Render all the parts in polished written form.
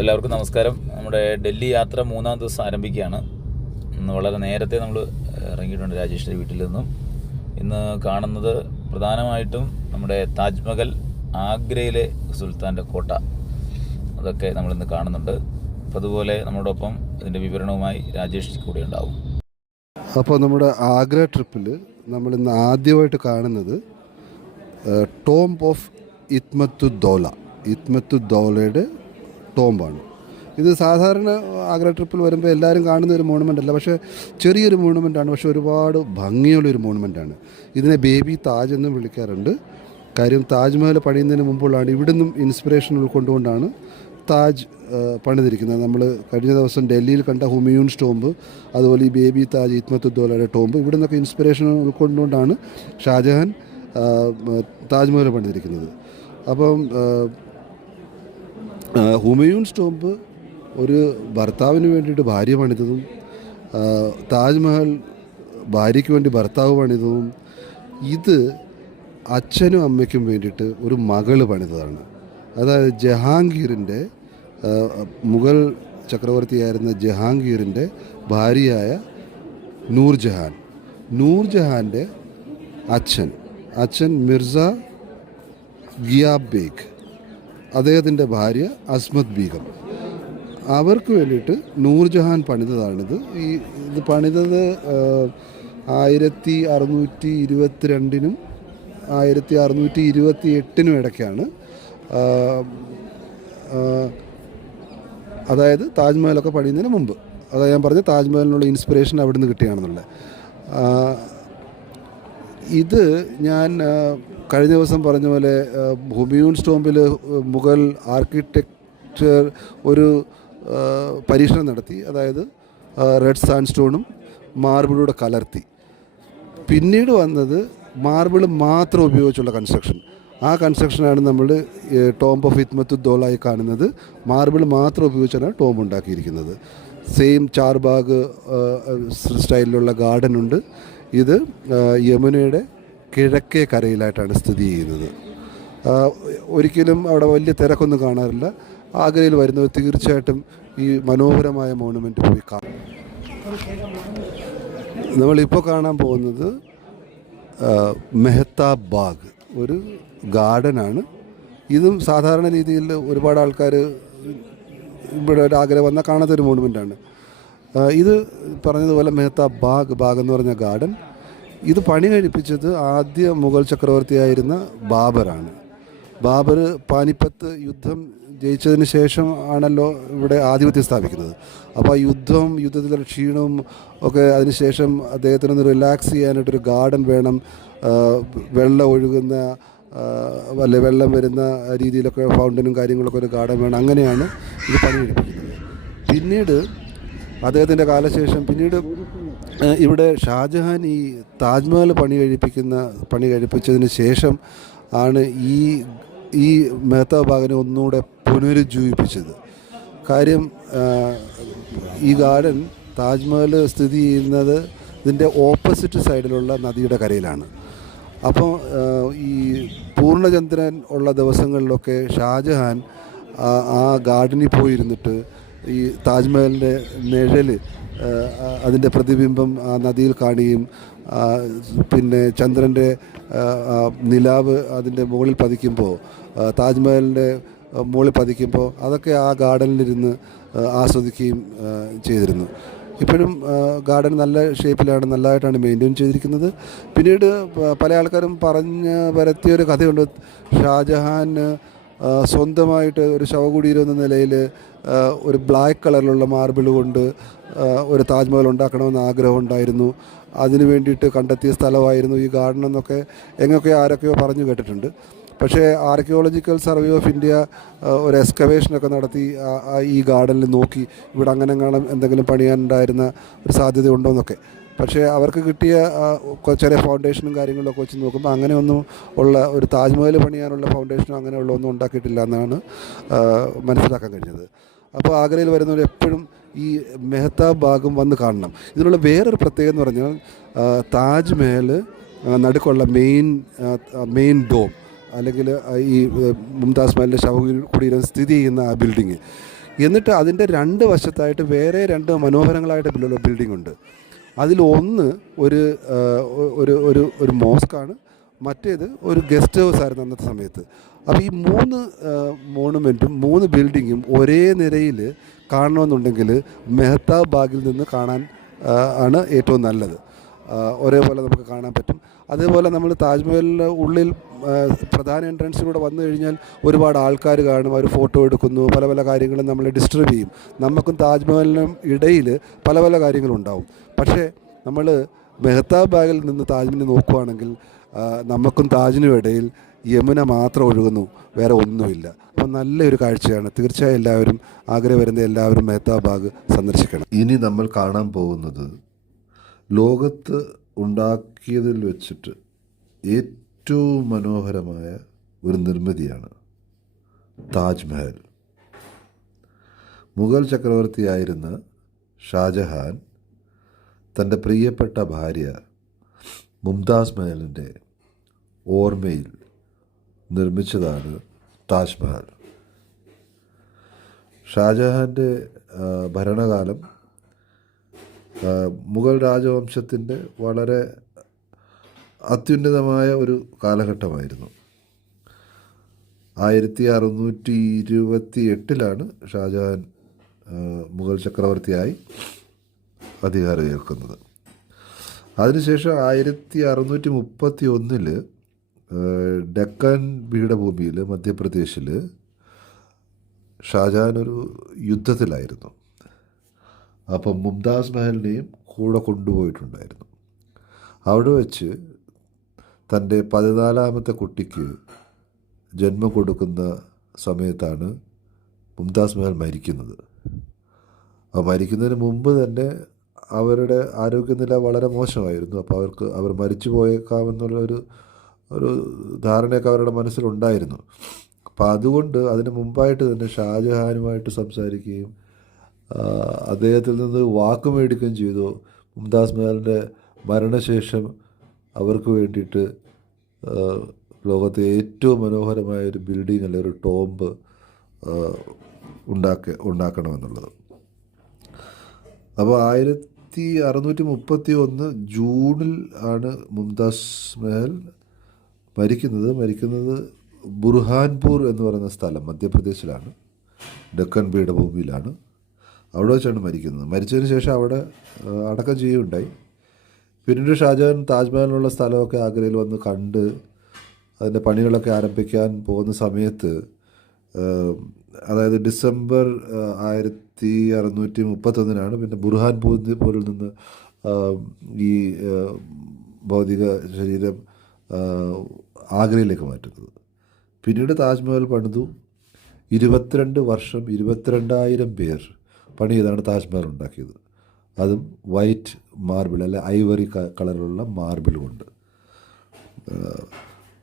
എല്ലാവർക്കും നമസ്കാരം. നമ്മുടെ ഡൽഹി യാത്ര 3-ാം ദിവസം ആരംഭിക്കുകയാണ്. ഇന്ന് വളരെ നേരത്തെ നമ്മൾ ഇറങ്ങിയിട്ടുണ്ട് രാജേഷിൻ്റെ വീട്ടിൽ നിന്നും. ഇന്ന് കാണുന്നത് പ്രധാനമായിട്ടും നമ്മുടെ താജ്മഹൽ, ആഗ്രയിലെ സുൽത്താൻ്റെ കോട്ട, അതൊക്കെ നമ്മളിന്ന് കാണുന്നുണ്ട്. അപ്പോൾ അതുപോലെ നമ്മളോടൊപ്പം ഇതിൻ്റെ വിവരണവുമായി രാജേഷ് കൂടെ ഉണ്ടാവും. അപ്പോൾ നമ്മുടെ ആഗ്ര ട്രിപ്പിൽ നമ്മളിന്ന് ആദ്യമായിട്ട് കാണുന്നത് ടോംബ് ഓഫ് ഇത്മത്തുദ്ദൗലയുടെ ടോംബാണ്. ഇത് സാധാരണ ആഗ്ര ട്രിപ്പിൽ വരുമ്പോൾ എല്ലാവരും കാണുന്ന ഒരു മോണുമെൻ്റ് അല്ല, പക്ഷേ ചെറിയൊരു മോണുമെൻ്റാണ്, പക്ഷേ ഒരുപാട് ഭംഗിയുള്ളൊരു മോണുമെൻ്റാണ്. ഇതിനെ ബേബി താജ് എന്നും വിളിക്കാറുണ്ട്. കാര്യം താജ്മഹൽ പണിയുന്നതിന് മുമ്പുള്ളതാണ്. ഇവിടുന്നും ഇൻസ്പിറേഷൻ ഉൾക്കൊണ്ടുകൊണ്ടാണ് താജ് പണിതിരിക്കുന്നത്. നമ്മൾ കഴിഞ്ഞ ദിവസം ഡൽഹിയിൽ കണ്ട ഹുമയൂൺസ് ടോംബ്, അതുപോലെ ഈ ബേബി താജ് ഇത്മത്തുദ്ദൗലയുടെ ടോംബ്, ഇവിടെ നിന്നൊക്കെ ഇൻസ്പിറേഷൻ ഉൾക്കൊണ്ടുകൊണ്ടാണ് ഷാജഹാൻ താജ്മഹൽ പണിതിരിക്കുന്നത്. അപ്പം ഹുമയൂൺസ് ടോംബ് ഒരു ഭർത്താവിന് വേണ്ടിയിട്ട് ഭാര്യ പണിതതും, താജ്മഹൽ ഭാര്യയ്ക്ക് വേണ്ടി ഭർത്താവ് പണിതതും, ഇത് അച്ഛനും അമ്മയ്ക്കും വേണ്ടിയിട്ട് ഒരു മകള് പണിതതാണ്. അതായത് ജഹാംഗീറിൻ്റെ, മുഗൾ ചക്രവർത്തിയായിരുന്ന ജഹാംഗീറിൻ്റെ ഭാര്യയായ നൂർജഹാൻ്റെ അച്ഛൻ മിർസ ഗിയാബ് ബേഗ്, അദ്ദേഹത്തിൻ്റെ ഭാര്യ അസ്മത് ബീഗം, അവർക്ക് വേണ്ടിയിട്ട് നൂർജഹാൻ പണിതതാണിത്. ഇത് പണിതത് 1622-നും 1628-നും ഇടയ്ക്കാണ്. അതായത് താജ്മഹലൊക്കെ പണിയുന്നതിന് മുമ്പ്. അതായത് ഞാൻ പറഞ്ഞ താജ്മഹലിനുള്ള ഇൻസ്പിറേഷൻ അവിടെ നിന്ന് കിട്ടുകയാണെന്നുള്ളത്. ഇത് ഞാൻ കഴിഞ്ഞ ദിവസം പറഞ്ഞ പോലെ ഹുമയൂൺസ് ടോംബിൽ മുഗൾ ആർക്കിടെക്ചർ ഒരു പരീക്ഷണം നടത്തി. അതായത് റെഡ് സാൻഡ്സ്റ്റോണും മാർബിളൂടെ കലർത്തി. പിന്നീട് വന്നത് മാർബിൾ മാത്രം ഉപയോഗിച്ചുള്ള കൺസ്ട്രക്ഷൻ. ആ കൺസ്ട്രക്ഷനാണ് നമ്മൾ ടോംബ് ഓഫ് ഇത്മത്തുദ്ദൗലയിൽ കാണുന്നത്. മാർബിൾ മാത്രം ഉപയോഗിച്ചാണ് ടോംബ് ഉണ്ടാക്കിയിരിക്കുന്നത്. സെയിം ചാർബാഗ് സ്റ്റൈലിലുള്ള ഗാർഡൻ ഉണ്ട്. ഇത് യമുനയുടെ കിഴക്കേ കരയിലായിട്ടാണ് സ്ഥിതി ചെയ്യുന്നത്. ഒരിക്കലും അവിടെ വലിയ തിരക്കൊന്നും കാണാറില്ല. ആഗ്രയിൽ വരുന്നവർ തീർച്ചയായിട്ടും ഈ മനോഹരമായ മോണുമെൻ്റ് പോയി കാണും. നമ്മളിപ്പോൾ കാണാൻ പോകുന്നത് മെഹ്താബ് ബാഗ്, ഒരു ഗാർഡനാണ്. ഇതും സാധാരണ രീതിയിൽ ഒരുപാട് ആൾക്കാർ ഇവിടെ ആഗ്ര വന്നാൽ കാണാത്തൊരു മോണുമെൻ്റാണ്. ഇത് പറഞ്ഞതുപോലെ മെഹ്താബ് ബാഗ് എന്ന് പറഞ്ഞ ഗാർഡൻ, ഇത് പണി കഴിപ്പിച്ചത് ആദ്യ മുഗൾ ചക്രവർത്തിയായിരുന്ന ബാബറാണ്. ബാബർ പാനിപ്പത്ത് യുദ്ധം ജയിച്ചതിന് ശേഷം ആണല്ലോ ഇവിടെ ആധിപത്യം സ്ഥാപിക്കുന്നത്. അപ്പോൾ ആ യുദ്ധത്തിലെ ക്ഷീണവും ഒക്കെ അതിനുശേഷം അദ്ദേഹത്തിനൊന്ന് റിലാക്സ് ചെയ്യാനായിട്ടൊരു ഗാർഡൻ വേണം, വെള്ളം ഒഴുകുന്ന അല്ലെ വെള്ളം വരുന്ന രീതിയിലൊക്കെ ഫൗണ്ടനും കാര്യങ്ങളൊക്കെ ഒരു ഗാർഡൻ വേണം. അങ്ങനെയാണ് ഇത് പണി കഴിപ്പിക്കുന്നത്. പിന്നീട് അദ്ദേഹത്തിൻ്റെ കാലശേഷം ഇവിടെ ഷാജഹാൻ ഈ താജ്മഹൽ പണി കഴിപ്പിച്ചതിന് ശേഷം ആണ് ഈ മെഹ്താബ് ബാഗിനെ ഒന്നുകൂടെ പുനരുജ്ജീവിപ്പിച്ചത്. കാര്യം ഈ ഗാർഡൻ താജ്മഹൽ സ്ഥിതി ചെയ്യുന്നത് ഇതിൻ്റെ ഓപ്പോസിറ്റ് സൈഡിലുള്ള നദിയുടെ കരയിലാണ്. അപ്പോൾ ഈ പൂർണ്ണചന്ദ്രൻ ഉള്ള ദിവസങ്ങളിലൊക്കെ ഷാജഹാൻ ആ ഗാർഡനിൽ പോയിരുന്നിട്ട് ഈ താജ്മഹലിൻ്റെ നിഴൽ, അതിൻ്റെ പ്രതിബിംബം ആ നദിയിൽ കാണുകയും, പിന്നെ ചന്ദ്രൻ്റെ നിലാവ് അതിൻ്റെ മുകളിൽ പതിക്കുമ്പോൾ, താജ്മഹലിൻ്റെ മുകളിൽ പതിക്കുമ്പോൾ അതൊക്കെ ആ ഗാർഡനിലിരുന്ന് ആസ്വദിക്കുകയും ചെയ്തിരുന്നു. ഇപ്പോഴും ഗാർഡൻ നല്ല ഷേപ്പിലാണ്, നല്ലതായിട്ടാണ് മെയിൻറ്റെയിൻ ചെയ്തിരിക്കുന്നത്. പിന്നീട് പല ആൾക്കാരും പറഞ്ഞ് പരത്തിയൊരു കഥയുണ്ട്. ഷാജഹാൻ സ്വന്തമായിട്ട് ഒരു ശവകുടീരം എന്ന നിലയിൽ ഒരു ബ്ലാക്ക് കളറിലുള്ള മാർബിൾ കൊണ്ട് ഒരു താജ്മഹൽ ഉണ്ടാക്കണമെന്ന് ആഗ്രഹം ഉണ്ടായിരുന്നു. അതിനു വേണ്ടിയിട്ട് കണ്ടെത്തിയ സ്ഥലമായിരുന്നു ഈ ഗാർഡൻ എന്നൊക്കെ ആരൊക്കെയോ പറഞ്ഞു കേട്ടിട്ടുണ്ട്. പക്ഷേ ആർക്കിയോളജിക്കൽ സർവേ ഓഫ് ഇന്ത്യ ഒരു എക്സ്കവേഷനൊക്കെ നടത്തി ഈ ഗാർഡനിൽ നോക്കി ഇവിടെ അങ്ങനെ എന്തെങ്കിലും പണിയാനുണ്ടായിരുന്ന ഒരു സാധ്യത ഉണ്ടോ എന്നൊക്കെ. പക്ഷേ അവർക്ക് കിട്ടിയ ചെറിയ ഫൗണ്ടേഷനും കാര്യങ്ങളൊക്കെ വെച്ച് നോക്കുമ്പോൾ അങ്ങനെയൊന്നും ഉള്ള ഒരു താജ്മഹൽ പണിയാനുള്ള ഫൗണ്ടേഷനോ അങ്ങനെയുള്ള ഒന്നും ഉണ്ടാക്കിയിട്ടില്ല എന്നാണ് മനസ്സിലാക്കാൻ കഴിഞ്ഞത്. അപ്പോൾ ആഗ്രയിൽ വരുന്നവർ എപ്പോഴും ഈ മെഹ്താബ് ബാഗും വന്ന് കാണണം. ഇതിനുള്ള വേറൊരു പ്രത്യേകത എന്ന് പറഞ്ഞാൽ താജ്മഹൽ നടുക്കുള്ള മെയിൻ ഡോം, അല്ലെങ്കിൽ ഈ മുംതാസ് മഹലിൻ്റെ ശവകുടീരം സ്ഥിതി ചെയ്യുന്ന ആ ബിൽഡിങ്, എന്നിട്ട് അതിൻ്റെ രണ്ട് വശത്തായിട്ട് വേറെ രണ്ട് മനോഹരങ്ങളായിട്ട് ബിൽഡിംഗ് ഉണ്ട്. അതിലൊന്ന് ഒരു ഒരു ഒരു ഒരു മോസ്കാണ്, മറ്റേത് ഒരു ഗസ്റ്റ് ഹൗസ് ആയിരുന്നു അന്നത്തെ സമയത്ത്. അപ്പോൾ ഈ 3 മോണുമെൻറ്റും 3 ബിൽഡിങ്ങും ഒരേ നിരയിൽ കാണണമെന്നുണ്ടെങ്കിൽ മെഹ്താബ് ബാഗിൽ നിന്ന് കാണാൻ ആണ് ഏറ്റവും നല്ലത്. ഒരേപോലെ നമുക്ക് കാണാൻ പറ്റും. അതേപോലെ നമ്മൾ താജ്മഹലിൻ്റെ ഉള്ളിൽ പ്രധാന എൻട്രൻസിലൂടെ വന്നു കഴിഞ്ഞാൽ ഒരുപാട് ആൾക്കാർ കാണും, അവർ ഫോട്ടോ എടുക്കുന്നു, പല പല കാര്യങ്ങളും നമ്മളെ ഡിസ്റ്റർബ് ചെയ്യും. നമുക്കും താജ്മഹലിനും ഇടയിൽ പല പല കാര്യങ്ങളുണ്ടാവും. പക്ഷേ നമ്മൾ മെഹ്താബ് ബാഗിൽ നിന്ന് താജ്മഹൽ നോക്കുകയാണെങ്കിൽ നമുക്കും താജിനും ഇടയിൽ യമുന മാത്രം ഒഴുകുന്നു, വേറെ ഒന്നുമില്ല. അപ്പം നല്ലൊരു കാഴ്ചയാണ്. തീർച്ചയായും എല്ലാവരും ആഗ്ര വരുന്ന എല്ലാവരും മെഹ്താബ് ബാഗ് സന്ദർശിക്കണം. ഇനി നമ്മൾ കാണാൻ പോകുന്നത് ലോകത്ത് ഉണ്ടാക്കിയതിൽ വെച്ചിട്ട് ഏറ്റവും മനോഹരമായ ഒരു നിർമ്മിതിയാണ് താജ്മഹൽ. മുഗൾ ചക്രവർത്തിയായിരുന്ന ഷാജഹാൻ തൻ്റെ പ്രിയപ്പെട്ട ഭാര്യ മുംതാസ് മഹലിൻ്റെ ഓർമ്മയിൽ നിർമ്മിച്ചതാണ് താജ്മഹൽ. ഷാജഹാൻ്റെ ഭരണകാലം മുഗൾ രാജവംശത്തിൻ്റെ വളരെ അത്യുന്നതമായ ഒരു കാലഘട്ടമായിരുന്നു. 1628 ഷാജഹാൻ മുഗൾ ചക്രവർത്തിയായി അധികാരമേൽക്കുന്നത്. അതിനുശേഷം 1631 ഡെക്കൻ പീഠഭൂമിയിൽ മധ്യപ്രദേശിൽ ഷാജഹാൻ ഒരു യുദ്ധത്തിലായിരുന്നു. അപ്പം മുംതാസ് മഹലിനെയും കൂടെ കൊണ്ടുപോയിട്ടുണ്ടായിരുന്നു. അവിടെ വെച്ച് തൻ്റെ 14ാമത്തെ കുട്ടിക്ക് ജന്മം കൊടുക്കുന്ന സമയത്താണ് മുംതാസ് മഹൽ മരിക്കുന്നത്. അപ്പോൾ മരിക്കുന്നതിന് മുമ്പ് തന്നെ അവരുടെ ആരോഗ്യനില വളരെ മോശമായിരുന്നു. അപ്പോൾ അവർ മരിച്ചു പോയേക്കാമെന്നുള്ളൊരു ധാരണയൊക്കെ അവരുടെ മനസ്സിലുണ്ടായിരുന്നു. അപ്പോൾ അതുകൊണ്ട് അതിന് മുമ്പായിട്ട് തന്നെ ഷാജഹാനുമായിട്ട് സംസാരിക്കുകയും അദ്ദേഹത്തിൽ നിന്ന് വാക്ക് മേടിക്കുകയും ചെയ്തു. മുംതാസ് മഹലിൻ്റെ മരണശേഷം അവർക്ക് വേണ്ടിയിട്ട് ലോകത്തെ ഏറ്റവും മനോഹരമായ ഒരു ബിൽഡിംഗ് അല്ലെങ്കിൽ ഒരു ടോംബ് ഉണ്ടാക്കണമെന്നുള്ളത്. അപ്പോൾ 1631 ജൂണിൽ ആണ് മുംതാസ് മഹൽ മരിക്കുന്നത് ബുർഹാൻപൂർ എന്ന് പറയുന്ന സ്ഥലം മധ്യപ്രദേശിലാണ്, ഡെക്കൻ പീഠഭൂമിയിലാണ്. അവിടെ വെച്ചാണ് മരിക്കുന്നത്. മരിച്ചതിന് ശേഷം അവിടെ അടക്കം ചെയ്യുകയുണ്ടായി. പിന്നീട് ഷാജഹാൻ താജ്മഹലിനുള്ള സ്ഥലമൊക്കെ ആഗ്രയിൽ വന്ന് കണ്ട് അതിൻ്റെ പണികളൊക്കെ ആരംഭിക്കാൻ പോകുന്ന സമയത്ത്, അതായത് ഡിസംബർ 1631 പിന്നെ ബുർഹാൻപൂരിൽ നിന്ന് ഈ ഭൗതിക ശരീരം ആഗ്രയിലേക്ക് മാറ്റുന്നത്. പിന്നീട് താജ്മഹൽ പണിതു. 22 വർഷം 22,000 പേർ പണി ചെയ്താണ് താജ്മഹൽ ഉണ്ടാക്കിയത്. അതും വൈറ്റ് മാർബിൾ അല്ലെ ഐവറി കളറിലുള്ള മാർബിൾ കൊണ്ട്.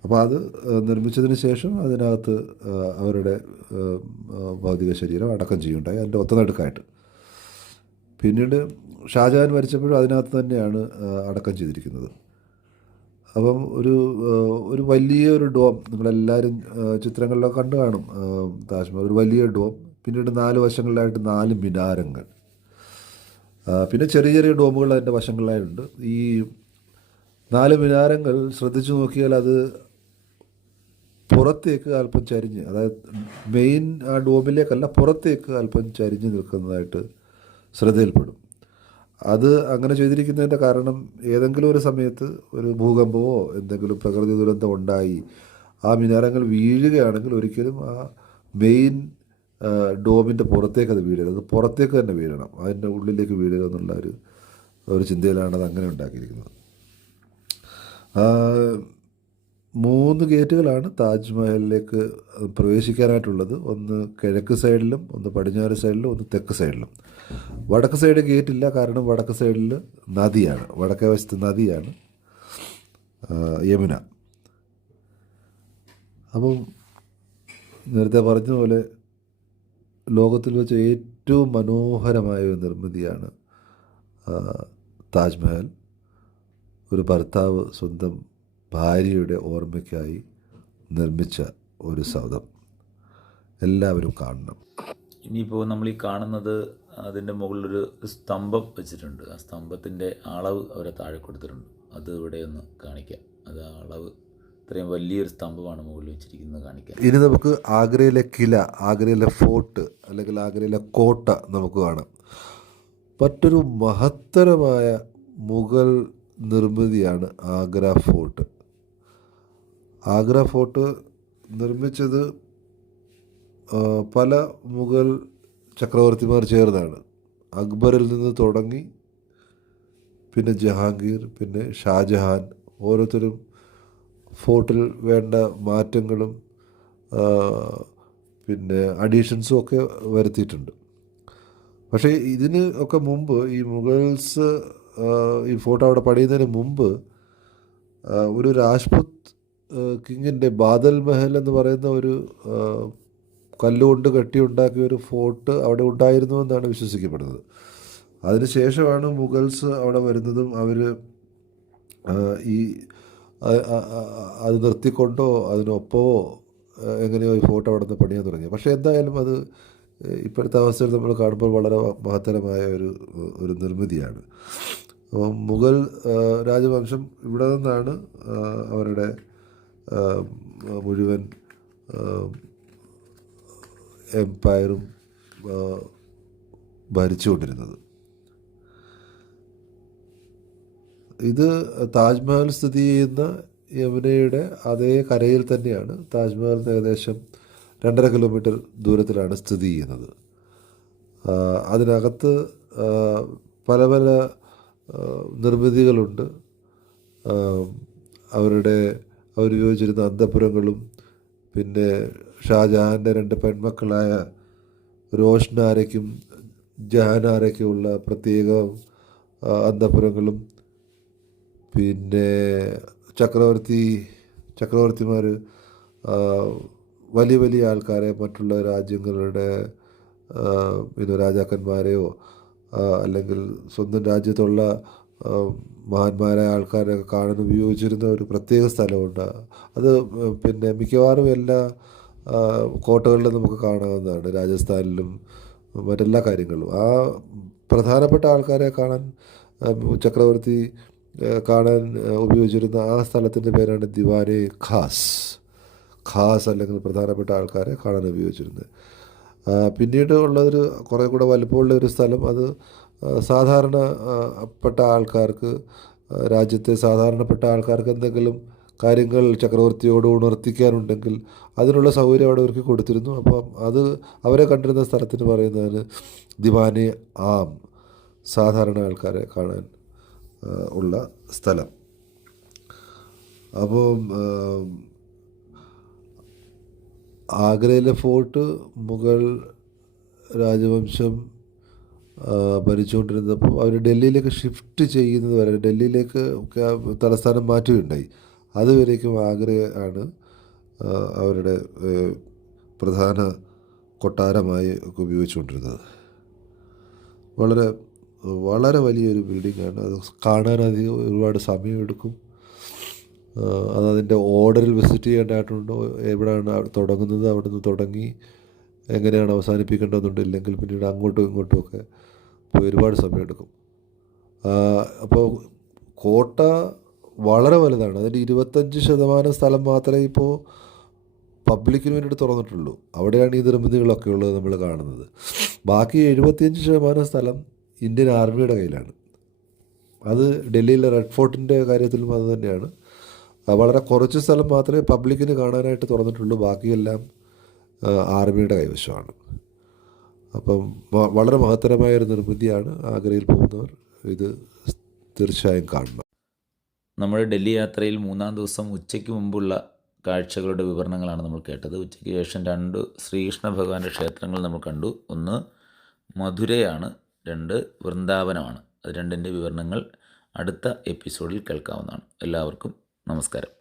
അപ്പോൾ അത് നിർമ്മിച്ചതിന് ശേഷം അതിനകത്ത് അവരുടെ ഭൗതിക ശരീരം അടക്കം ചെയ്യുണ്ടായി, അതിൻ്റെ ഒത്തനടുക്കായിട്ട്. പിന്നീട് ഷാജഹാൻ മരിച്ചപ്പോഴും അതിനകത്ത് തന്നെയാണ് അടക്കം ചെയ്തിരിക്കുന്നത്. അപ്പം ഒരു വലിയൊരു ഡോം, നിങ്ങളെല്ലാവരും ചിത്രങ്ങളിലൊക്കെ കണ്ടു കാണും താജ്മഹൽ. ഒരു വലിയ ഡോം, പിന്നീട് 4 വശങ്ങളിലായിട്ട് 4 മിനാരങ്ങൾ, പിന്നെ ചെറിയ ചെറിയ ഡോമുകൾ അതിൻ്റെ വശങ്ങളിലായിട്ടുണ്ട്. ഈ 4 മിനാരങ്ങൾ ശ്രദ്ധിച്ചു നോക്കിയാൽ അത് പുറത്തേക്ക് അല്പം ചരിഞ്ഞ്, അതായത് മെയിൻ ആ ഡോമിലേക്കല്ല, പുറത്തേക്ക് അല്പം ചരിഞ്ഞ് നിൽക്കുന്നതായിട്ട് ശ്രദ്ധയിൽപ്പെടും. അത് അങ്ങനെ ചെയ്തിരിക്കുന്നതിൻ്റെ കാരണം ഏതെങ്കിലും ഒരു സമയത്ത് ഒരു ഭൂകമ്പമോ എന്തെങ്കിലും പ്രകൃതി ദുരന്തം ഉണ്ടായി ആ മിനാരങ്ങൾ വീഴുകയാണെങ്കിൽ ഒരിക്കലും ആ മെയിൻ ഡോമിൻ്റെ പുറത്തേക്ക് അത് വീഴരുത്, അത് പുറത്തേക്ക് തന്നെ വീഴണം, അതിൻ്റെ ഉള്ളിലേക്ക് വീഴുക എന്നുള്ള ഒരു ചിന്തയിലാണ് അത് അങ്ങനെ ഉണ്ടാക്കിയിരിക്കുന്നത്. 3 ഗേറ്റുകളാണ് താജ്മഹലിലേക്ക് പ്രവേശിക്കാനായിട്ടുള്ളത്. ഒന്ന് കിഴക്ക് സൈഡിലും, ഒന്ന് പടിഞ്ഞാറ് സൈഡിലും, ഒന്ന് തെക്ക് സൈഡിലും. വടക്ക് സൈഡ് ഗേറ്റില്ല, കാരണം വടക്ക് സൈഡിൽ നദിയാണ്, വടക്കേ വശത്ത് നദിയാണ് യമുന. അപ്പം നേരത്തെ പറഞ്ഞതുപോലെ ലോകത്തിൽ വെച്ച് ഏറ്റവും മനോഹരമായ ഒരു നിർമ്മിതിയാണ് താജ്മഹൽ. ഒരു ഭർത്താവ് സ്വന്തം ഭാര്യയുടെ ഓർമ്മയ്ക്കായി നിർമ്മിച്ച ഒരു സൗധം. എല്ലാവരും കാണണം. ഇനിയിപ്പോൾ നമ്മൾ ഈ കാണുന്നത് അതിൻ്റെ മുകളിലൊരു സ്തംഭം വെച്ചിട്ടുണ്ട്. ആ സ്തംഭത്തിൻ്റെ അളവ് അവരെ താഴെ കൊടുത്തിട്ടുണ്ട്. അത് ഇവിടെ ഒന്ന് കാണിക്കാം. അത് ആ അളവ് ഇത്രയും വലിയൊരു സ്തംഭമാണ് മുകളിൽ വെച്ചിരിക്കുന്നത് കാണിക്കാം. ഇനി നമുക്ക് ആഗ്രയിലെ കില, ആഗ്രയിലെ ഫോർട്ട് അല്ലെങ്കിൽ ആഗ്രയിലെ കോട്ട നമുക്ക് കാണാം. മറ്റൊരു മഹത്തരമായ മുഗൾ നിർമ്മിതിയാണ് ആഗ്ര ഫോർട്ട്. ആഗ്ര ഫോർട്ട് നിർമ്മിച്ചത് പല മുഗൾ ചക്രവർത്തിമാർ ചേർന്നാണ്. അക്ബറിൽ നിന്ന് തുടങ്ങി പിന്നെ ജഹാംഗീർ, പിന്നെ ഷാജഹാൻ, ഓരോരുത്തരും ഫോർട്ടിൽ വേണ്ട മാറ്റങ്ങളും പിന്നെ അഡീഷൻസും ഒക്കെ വരുത്തിയിട്ടുണ്ട്. പക്ഷേ ഇതിന് ഒക്കെ മുമ്പ് ഈ മുഗൾസ് ഈ ഫോർട്ട് അവിടെ പണിയുന്നതിന് മുമ്പ് ഒരു രാജ്പുത് കിങ്ങിൻ്റെ ബാദൽ മഹൽ എന്ന് പറയുന്ന ഒരു കല്ലുകൊണ്ട് കെട്ടിയുണ്ടാക്കിയ ഒരു ഫോർട്ട് അവിടെ ഉണ്ടായിരുന്നു എന്നാണ് വിശ്വസിക്കപ്പെടുന്നത്. അതിനുശേഷമാണ് മുഗൾസ് അവിടെ വരുന്നതും അവർ ഈ അത് നിർത്തിക്കൊണ്ടോ അതിനൊപ്പമോ എങ്ങനെയോ ഈ ഫോർട്ട് അവിടെ നിന്ന് പണിയാൻ തുടങ്ങി. പക്ഷേ എന്തായാലും അത് ഇപ്പോഴത്തെ അവസ്ഥയിൽ നമ്മൾ കാണുമ്പോൾ വളരെ മഹത്തരമായ ഒരു നിർമ്മിതിയാണ്. മുഗൾ രാജവംശം ഇവിടെ നിന്നാണ് അവരുടെ മുഴുവൻ എംപയറും ഭരിച്ചുകൊണ്ടിരുന്നത്. ഇത് താജ്മഹൽ സ്ഥിതി ചെയ്യുന്ന യമുനയുടെ അതേ കരയിൽ തന്നെയാണ്. താജ്മഹൽ ഏകദേശം 2.5 കിലോമീറ്റർ ദൂരത്തിലാണ് സ്ഥിതി ചെയ്യുന്നത്. അതിനകത്ത് പല പല നിർമ്മിതികളുണ്ട്. അവർ ഉപയോഗിച്ചിരുന്ന അന്തഃപുരങ്ങളും പിന്നെ ഷാജഹാൻ്റെ 2 പെൺമക്കളായ റോഷ്നാരയ്ക്കും ജഹാനാരയ്ക്കുമുള്ള പ്രത്യേക അന്തഃപുരങ്ങളും പിന്നെ ചക്രവർത്തിമാർ വലിയ വലിയ ആൾക്കാരെ, മറ്റുള്ള രാജ്യങ്ങളുടെ രാജാക്കന്മാരെയോ അല്ലെങ്കിൽ സ്വന്തം രാജ്യത്തുള്ള മഹാന്മാരായ ആൾക്കാരെയൊക്കെ കാണാൻ ഉപയോഗിച്ചിരുന്ന ഒരു പ്രത്യേക സ്ഥലമുണ്ട്. അത് പിന്നെ മിക്കവാറും എല്ലാ കോട്ടകളിലും നമുക്ക് കാണാവുന്നതാണ്. രാജസ്ഥാനിലും മറ്റെല്ലാ കാര്യങ്ങളിലും ആ പ്രധാനപ്പെട്ട ആൾക്കാരെ കാണാൻ ചക്രവർത്തി കാണാൻ ഉപയോഗിച്ചിരുന്ന ആ സ്ഥലത്തിൻ്റെ പേരാണ് ദിവാനെ ഖാസ് അല്ലെങ്കിൽ പ്രധാനപ്പെട്ട ആൾക്കാരെ കാണാൻ ഉപയോഗിച്ചിരുന്നത്. പിന്നീട് ഉള്ളതൊരു കുറേ കൂടെ വലുപ്പമുള്ള ഒരു സ്ഥലം, അത് സാധാരണപ്പെട്ട ആൾക്കാർക്ക്, രാജ്യത്തെ സാധാരണപ്പെട്ട ആൾക്കാർക്ക് എന്തെങ്കിലും കാര്യങ്ങൾ ചക്രവർത്തിയോട് ഉണർത്തിക്കാനുണ്ടെങ്കിൽ അതിനുള്ള സൗകര്യം അവിടെ അവർക്ക് കൊടുത്തിരുന്നു. അപ്പം അത് അവരെ കണ്ടിരുന്ന സ്ഥലത്തിന് പറയുന്നതാണ് ദിവാനെ ആം, സാധാരണ ആൾക്കാരെ കാണാൻ ഉള്ള സ്ഥലം. അപ്പം ആഗ്രയിലെ ഫോർട്ട് മുഗൾ രാജവംശം ഭരിച്ചുകൊണ്ടിരുന്നപ്പോൾ അവർ ഡൽഹിയിലേക്ക് ഷിഫ്റ്റ് ചെയ്യുന്നത് വരെ, ഡൽഹിയിലേക്ക് തലസ്ഥാനം മാറ്റുകയുണ്ടായി. അതുവരേക്കും ആഗ്ര ആണ് അവരുടെ പ്രധാന കൊട്ടാരമായി ഒക്കെ ഉപയോഗിച്ചുകൊണ്ടിരുന്നത്. വളരെ വളരെ വലിയൊരു ബിൽഡിങ്ങാണ്. അത് കാണാൻ ഒരുപാട് സമയമെടുക്കും. അതതിൻ്റെ ഓർഡറിൽ വിസിറ്റ് ചെയ്യേണ്ടതായിട്ടുണ്ട്. എവിടെയാണ് തുടങ്ങുന്നത്, അവിടെ നിന്ന് തുടങ്ങി എങ്ങനെയാണ് അവസാനിപ്പിക്കേണ്ടതെന്നുണ്ട്. ഇല്ലെങ്കിൽ പിന്നീട് അങ്ങോട്ടും ഇങ്ങോട്ടും ഒക്കെ പോയി ഒരുപാട് സമയമെടുക്കും. അപ്പോൾ കോട്ട വളരെ വലുതാണ്. അതിൻ്റെ 25% സ്ഥലം മാത്രമേ ഇപ്പോൾ പബ്ലിക്കിന് വേണ്ടിയിട്ട് തുറന്നിട്ടുള്ളൂ. അവിടെയാണ് ഈ നിർമ്മിതികളൊക്കെ ഉള്ളത് നമ്മൾ കാണുന്നത്. ബാക്കി 75% സ്ഥലം ഇന്ത്യൻ ആർമിയുടെ കയ്യിലാണ്. അത് ഡൽഹിയിലെ റെഡ് ഫോർട്ടിൻ്റെ കാര്യത്തിലും അത് തന്നെയാണ്. വളരെ കുറച്ച് സ്ഥലം മാത്രമേ പബ്ലിക്കിന് കാണാനായിട്ട് തുറന്നിട്ടുള്ളൂ. ബാക്കിയെല്ലാം ആർമിയുടെ കൈവശമാണ്. അപ്പം വളരെ മഹത്തരമായൊരു നിർമ്മിതിയാണ്. ആഗ്രയിൽ പോകുന്നവർ ഇത് തീർച്ചയായും കാണണം. നമ്മുടെ ഡൽഹി യാത്രയിൽ 3-ാം ദിവസം ഉച്ചയ്ക്ക് മുമ്പുള്ള കാഴ്ചകളുടെ വിവരണങ്ങളാണ് നമ്മൾ കേട്ടത്. ഉച്ചയ്ക്ക് ശേഷം 2 ശ്രീകൃഷ്ണ ഭഗവാന്റെ ക്ഷേത്രങ്ങൾ നമ്മൾ കണ്ടു. ഒന്ന് മധുരയാണ്, 2 വൃന്ദാവനമാണ്. അത് രണ്ടിൻ്റെ വിവരണങ്ങൾ അടുത്ത എപ്പിസോഡിൽ കേൾക്കാവുന്നതാണ്. എല്ലാവർക്കും നമസ്കാരം.